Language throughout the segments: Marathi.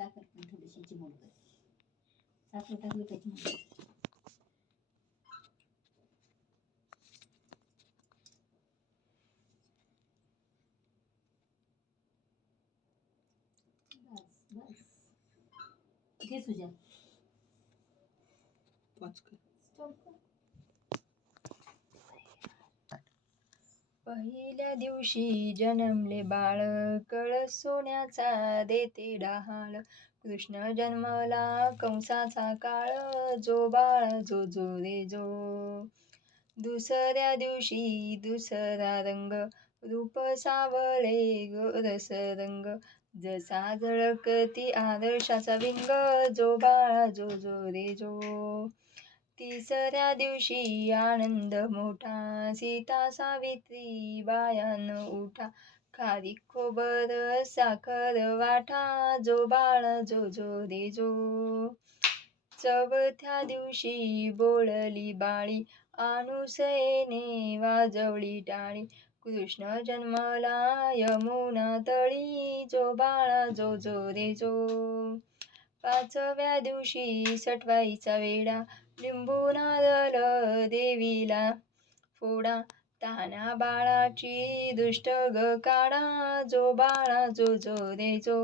साखर पण थोडीशी चिमूट कर. साखर टाकली का चिमूट. बस बस घे सुजा. स्टॉप कर. पहिल्या दिवशी जन्मले बाळ, कळस सोन्याचा देते डहाळ. कृष्ण जन्मला कंसाचा काळ, जो बाळ जो जो रे जो. दुसऱ्या दिवशी दुसरा रंग, रूप सावळे गोरस रंग. जसा झळकती आरशाचा विंग, जो बाळा जो जो रे जो. तिसऱ्या दिवशी आनंद मोठा, सीता सावित्री बायान उठा. खारी खोबर साखर वाटा, जो बाळा जो जो रे जो. चौथ्या दिवशी बोलली बाळी, अनुसयेने वाजवली टाळी. कृष्ण जन्मला यमुना तळी, जो बाळा जो जो रे जो. पाचव्या दिवशी सटवाईचा वेळा, लिंबू नारळ देवीला फोडा. तान्या बाळाची दुष्ट ग काढा, जो बाळा जो जो रे जो.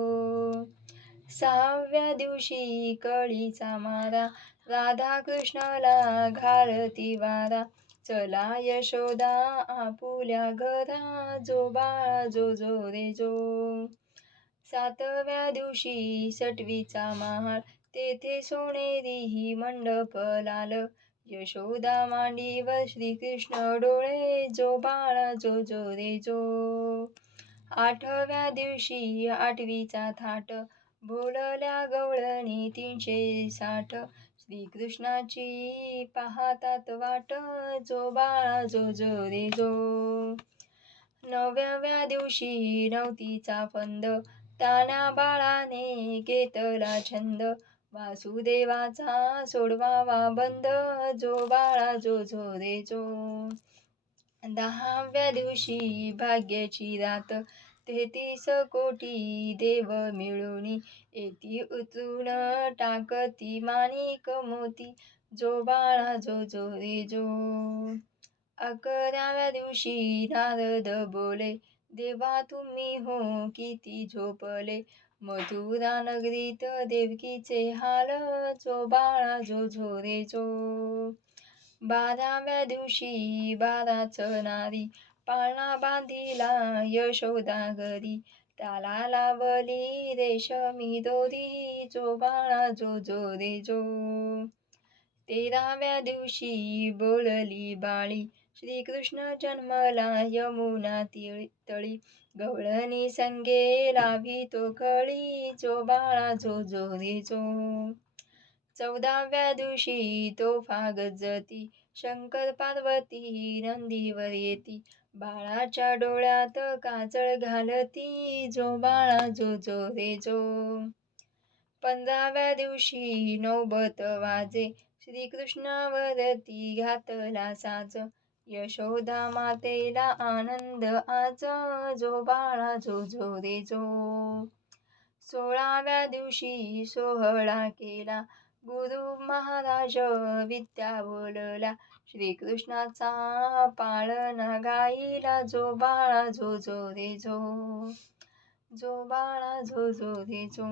सहाव्या दिवशी कळीचा मारा, राधा कृष्णाला घालती वारा. चला यशोदा आपुल्या घरा, जो बाळा जो जो रे जो. सातव्या दिवशी सटवीचा महाळ, तेथे सोनेरी मंडप लाल. यशोदा मांडीवर श्रीकृष्ण डोळे, जो बाळा जो जो रे जो. आठव्या दिवशी आठवीचा थाट, बोलल्या गवळणी 360. श्रीकृष्णाची पाहतात वाट, जो बाळा जो जो रे जो. नवव्या दिवशी नवतीचा फंद, तान्या बाळाने घेतला छंद. वासुदेवाचा सोडवावा बंद, जो बाळा जो जो रे जो. दहाव्या दिवशी भाग्याची रात, 33 कोटी देव मिळूनी. येती उतरून टाकती माणिक मोती, जो बाळा जो जो रे जो. 11व्या दिवशी नारद बोले, देवा तुम्ही हो किती झोपले. मथुरा नगरीत देवकीचे हाल, जो बाळा जो जो रे जो. 12व्या दिवशी 12च नारी, पाळणा बांधिला यशोदा घरी. त्याला लावली रेशमी दोरी, जो बाळा जो जो रे जो. 13व्या दिवशी बोलली बाळी, श्रीकृष्ण जन्मला यमुना तळी. गवळणी संगे लावितो कळी, जो बाळा जो जो रे जो. 14व्या दिवशी तोफा गजती, शंकर पार्वती नंदीवर येती. बाळाच्या डोळ्यात काजळ घालती, जो बाळा जो जो रे जो. 15व्या दिवशी नौबत वाजे, श्रीकृष्णावरती घातला साज. यशोदा मातेला आनंद आज, जो बाळा जो जो रे जो. 16व्या दिवशी सोहळा केला, गुरु महाराज विद्या बोलला. श्रीकृष्णाचा पाळणा गाईला, जो बाळा जो जो रे जो. जो बाळा जो जो रे जो.